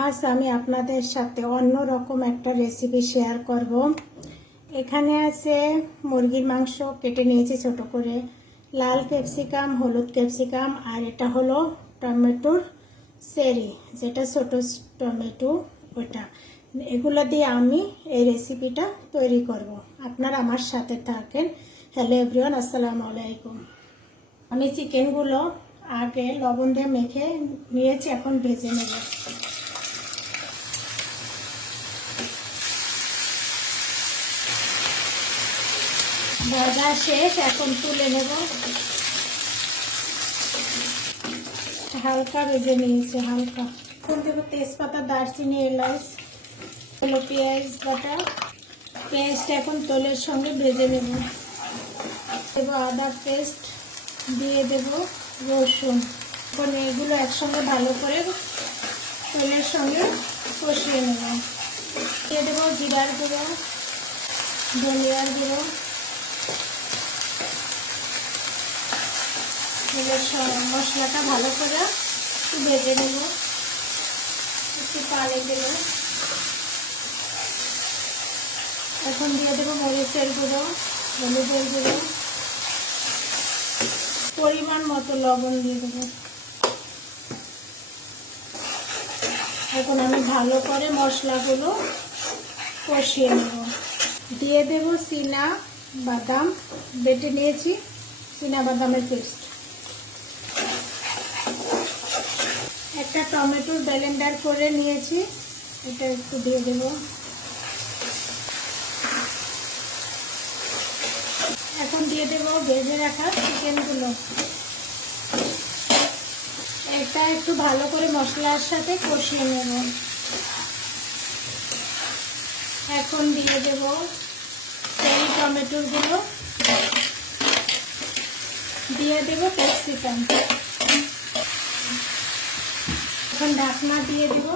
আজ আমি আপনাদের সাথে অন্য রকম একটা রেসিপি শেয়ার করব। এখানে আছে মুরগির মাংস কেটে নিয়েছি ছোট করে, লাল ক্যাপসিকাম, হলুদ ক্যাপসিকাম, আর এটা হলো টমেটোর চেরি, যেটা ছোট টমেটো ওটা। এগুলো দিয়ে আমি এই রেসিপিটা তৈরি করব। আপনারা আমার সাথে থাকেন। হ্যালো এভরিওয়ান, আসসালামু আলাইকুম। আমি চিকেনগুলো আগে লবণ দিয়ে মেখে নিয়েছি, এখন ভেজে নেব। ভাজা শেষ, এখন তুলে নেব। হালকা ভেজে নিয়েছে, হালকা। এখন দেব তেজপাতা, দারচিনি, এলাচ, হলো পেঁয়াজ বাটা। পেঁয়াজটা এখন তেলের সঙ্গে ভেজে নেব। দেব আদা পেস্ট, দিয়ে দেব রসুন। এখন এগুলো একসঙ্গে ভালো করে তেলের সঙ্গে কষিয়ে নেব। দিয়ে দেব জিরার গুঁড়ো, ধনিয়ার গুঁড়ো, মশলাটা ভালো করে একটু ভেজে নেব। একটু পানি দেব। এখন দিয়ে দেবো মরিচের গুঁড়ো, হলুদের গুঁড়ো, পরিমাণ মতো লবণ দিয়ে দেবো। এখন আমি ভালো করে মশলাগুলো কষিয়ে নেব। দিয়ে দেব চীনা বাদাম, বেটে নিয়েছি চীনা বাদামের পেস্ট। একটা টমেটো ব্লেন্ডার করে নিয়েছি, এটা একটু দিয়ে দেব। এখন দিয়ে দেব ভেজে রাখা চিকেনগুলো। এটা একটু ভালো করে মশলার সাথে কষিয়ে নেব। এখন দিয়ে দেব চেরি টমেটোগুলো, দিয়ে দেব ক্যাপসিকাম। এখন ঢাকনা দিয়ে দেব।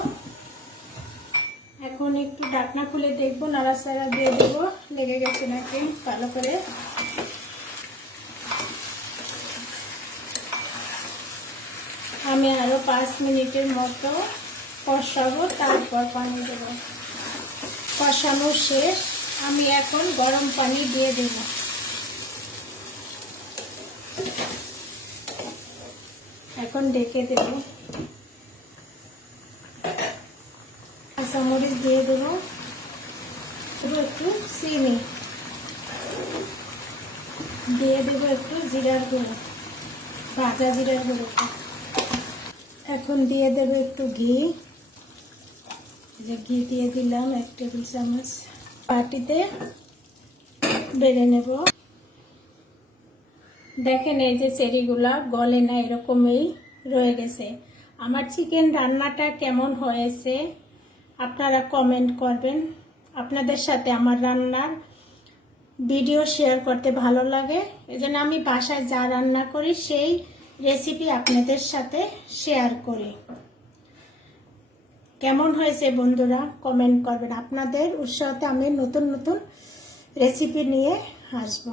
এখন একটু ঢাকনা খুলে দেখব, নাড়াচাড়া দিয়ে দেব লেগে গেছে নাকি ভালো করে। আমি আরো 5 মিনিটের মতো কষাবো, তারপর পানি দেব। কষানো শেষ, আমি এখন গরম পানি দিয়ে দেব। এখন ঢেকে দেব। কাঁচামরিচ দিয়ে দেব, একটু চিনি দিয়ে দেব, একটু জিরার গুঁড়ো, ভাজা জিরার গুঁড়ো। এখন দিয়ে দেব একটু ঘি, যে ঘি দিয়ে দিলাম 1 টেবিল চামচ। বাটিতে বেড়ে নেব। দেখেন এই যে চেরিগুলা গলে না, এরকমই রয়ে গেছে। আমার চিকেন রান্নাটা কেমন হয়েছে আপনারা কমেন্ট করবেন। আপনাদের সাথে আমার রান্নার ভিডিও শেয়ার করতে ভালো লাগে, এজন্য আমি বাসায় যা রান্না করি সেই রেসিপি আপনাদের সাথে শেয়ার করি। কেমন হয়েছে বন্ধুরা কমেন্ট করবেন। আপনাদের উৎসাহতে আমি নতুন নতুন রেসিপি নিয়ে আসবো।